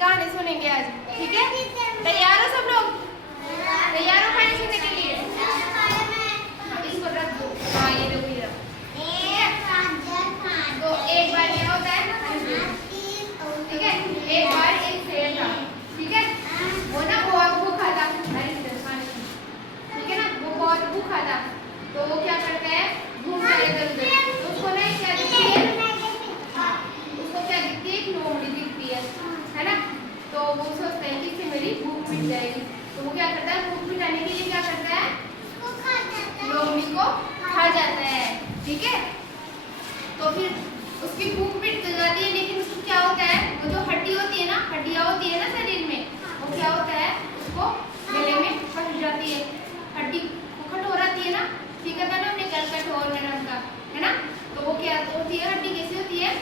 कहानी सुनेंगे आज, ठीक है? तैयार हो सब लोग? तैयार हो कहानी सुनने के लिए? इसको रख दो। हाँ ये देखो ये तो एक बार क्या होता है, ठीक है? एक बार एक शेर था, ठीक है? वो ना बहुत भूखा था, ठीक है ना? वो बहुत भूखा था, तो वो क्या करता है, घूमता है इधर उधर। उसको ना क्या दिखती है, उसको क्या दिखती है, एक लोमड़ी दिखती है ना? तो वो सोचता है कि इससे मेरी भूख मिट जाएगी, तो वो क्या करता है, भूख मिटाने के लिए क्या करता है, लोमड़ी को खा जाता है, ठीक है? तो फिर उसकी भूख मिट जाती है, लेकिन उसको क्या होता है, वो जो हड्डी होती है ना, हड्डियाँ होती है ना शरीर में, वो क्या होता है, उसको गले में फंस जाती है, हड्डी कठोर आती है ना, ठीक है ना? हमने कल कठोर नरम का, है ना? तो वो क्या होती है, हड्डी कैसी होती है,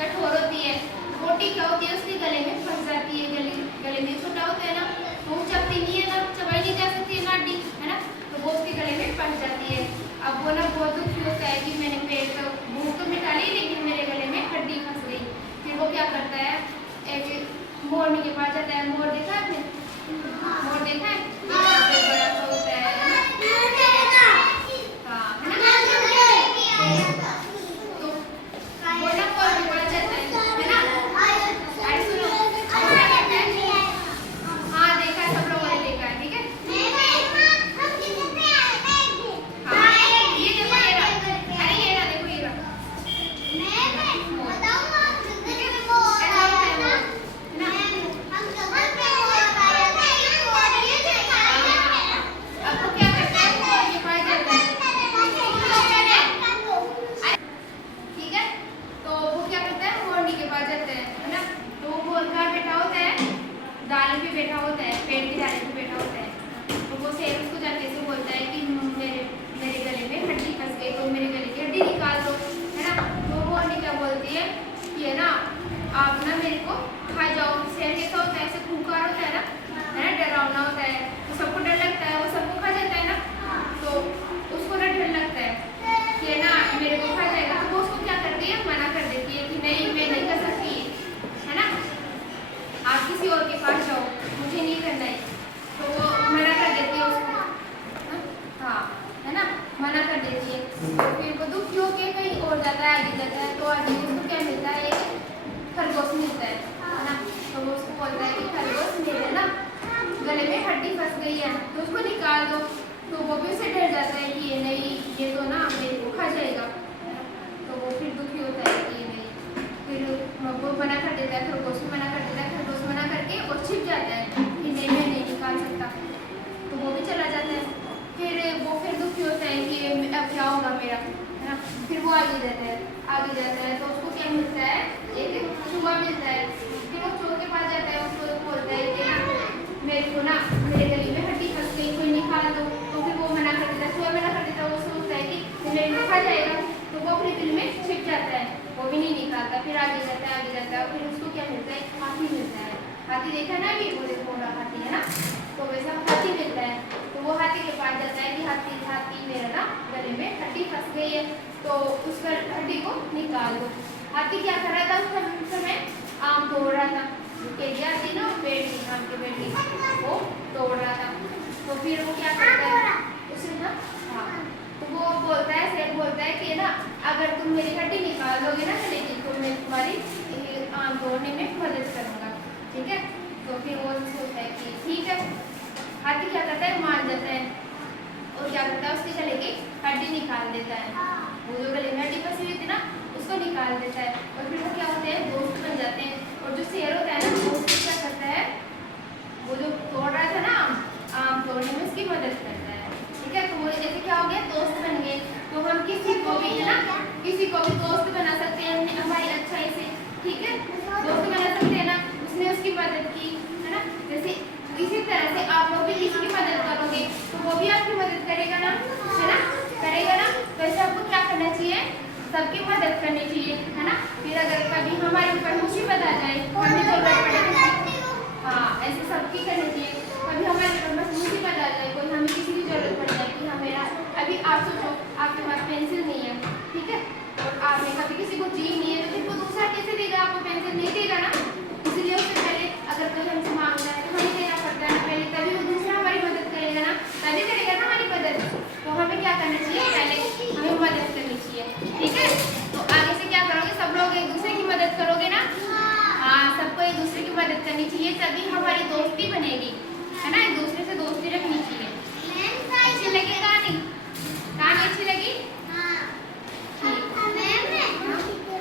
कठोर होती है, मोटी क्या होती है, उसके गले में फंस जाती है, गले में छोटा होता है ना, तो वो चबती नहीं है ना, चबाई नहीं जा सकती है ना हड्डी, है ना? तो वो उसके गले में फंस जाती है। अब वो ना बहुत दुखी होता है कि मैंने पेट तो भूख तो मिटा ली, लेकिन मेरे गले में हड्डी फंस गई। फिर वो क्या करता है, एक मोरनी के पास जाता है। मोर देखा है आपने? मोर देखा है? बड़ा सा होता है ना? हाँ है ना? तो वो ना मोर के पास जाता है ना? अरे सुनो, वो क्या करता है? हाँ देखा है, सब लोगों ने देखा है, ठीक है? डाली पे बैठा होता है, पेड़ की डाली पे बैठा होता है। तो वो शेर उसको जाके से बोलता है कि मेरे गले में हड्डी फंस गई, तो मेरे गले की हड्डी निकाल दो, है ना? तो वो हड्डी क्या बोलती है कि है ना, आप ना मेरे को खा जाओ। शेर कैसा होता है, ऐसे खूंखार होता है ना, डरावना होता है, तो सबको डर लगता है, वो सबको खा जाता है ना, तो उसको ना डर लगता है कि है ना मेरे को खा जाएगा। तो वो उसको क्या करती है, मना कर देती है कि नहीं मैं नहीं कर सकती, है ना? आप किसी और के पास जाओ, मुझे नहीं करना है। तो वो मना कर देती है उसको, हाँ है ना, मना कर देती है। तो फिर वो दुखी होके कहीं और जाता है, आगे जाता है, तो आगे उसको क्या मिलता है, एक खरगोश मिलता है ना? तो वो उसको बोलता है कि खरगोश मेरे ना गले में हड्डी फंस गई है, तो उसको निकाल दो। तो वो भी उससे डर जाता है कि ये नहीं, ये तो ना मेरे को खा जाएगा, तो वो फिर दुखी होता है कि ये नहीं। फिर वो मना कर देता है, खरगोश मना कर देता है, खरगोश मना करके और छिप जाता है कि नहीं मैं नहीं निकाल सकता, तो वो भी चला जाता है। फिर वो फिर दुखी होता है कि अब क्या होगा मेरा, है ना? फिर वो आगे जाता है, तो उसको क्या मिलता है, एक चूहा मिलता है। फिर वो चूहे के पास जाता है, उसको बोलता है कि ना मेरे को ना मेरे गले में हड्डी फंस गई, कोई निकाल दो। तो फिर वो मना कर देता है, चूहा मना कर देता है, वो सोचता है कि मेरे को खा जाएगा, तो वो अपने दिल में छिप जाता है, वो भी नहीं निकालता। फिर आगे जाता है, फिर उसको क्या मिलता है, एक हाथी मिलता है। हाथी देखा ना, अभी वो देखो हाथी है ना, तो वैसा हाथी मिलता है। तो वो हाथी के पास जाता है कि हाथी मेरा ना गले में हड्डी फंस गई है, तो उस हड्डी को निकाल दो। हाथी क्या कर रहा था उस समय, आम तोड़ रहा था, केलिया थी ना पेड़ की, आम के पेड़ की, वो तोड़ रहा था। तो फिर वो क्या करता है उसे ना, हाँ तो वो बोलता है, शेर बोलता है कि ना अगर तुम मेरी हड्डी निकाल दोगे ना गले की, तो मैं तुम्हारी आम तोड़ने में मदद करूँगा, ठीक है? तो फिर वो सोचता है कि ठीक है। हाथी क्या करता है, मान जाता है, और क्या करता है, उसके गले की हड्डी निकाल देता है। वो जो गले में हड्डी फंसी हुई थी ना, उसको निकाल देता है। और फिर वो क्या होते हैं, दोस्त बन जाते हैं। और जो शेर होता है ना, वो क्या करता है, वो जो तोड़ रहा था ना आम तोड़ने में उसकी मदद करता है, ठीक है? तो वो जैसे क्या हो गया, दोस्त बन गए। तो हम किसी को भी है ना, किसी को भी दोस्त बना सकते हैं हमारी अच्छाई से, ठीक है? दोस्त बना सकते हैं ना, उसने उसकी मदद की, है ना? जैसे इसी तरह से आप लोग भी किसी की मदद करोगे, तो वो भी आपकी मदद करेगा ना, है ना? करेगा ना? तो ऐसे आपको क्या करना चाहिए, सबकी मदद करनी चाहिए, है ना? फिर अगर कभी हमारे ऊपर मुसीबत आ जाए, हमें जरूरत पड़े, हाँ ऐसे सबकी करनी चाहिए। कभी हमारे ऊपर बस मुसीबत आ जाए, कोई हमें किसी की जरूरत पड़ जाए कि हमें अभी आप सोचो आपके पास पेंसिल नहीं है, ठीक है? और आपने कभी किसी को दी नहीं है, तो फिर वो दूसरा कैसे देगा आपको पेंसिल, नहीं देगा ना? इसलिए उससे पहले अगर अगर हमसे मांगना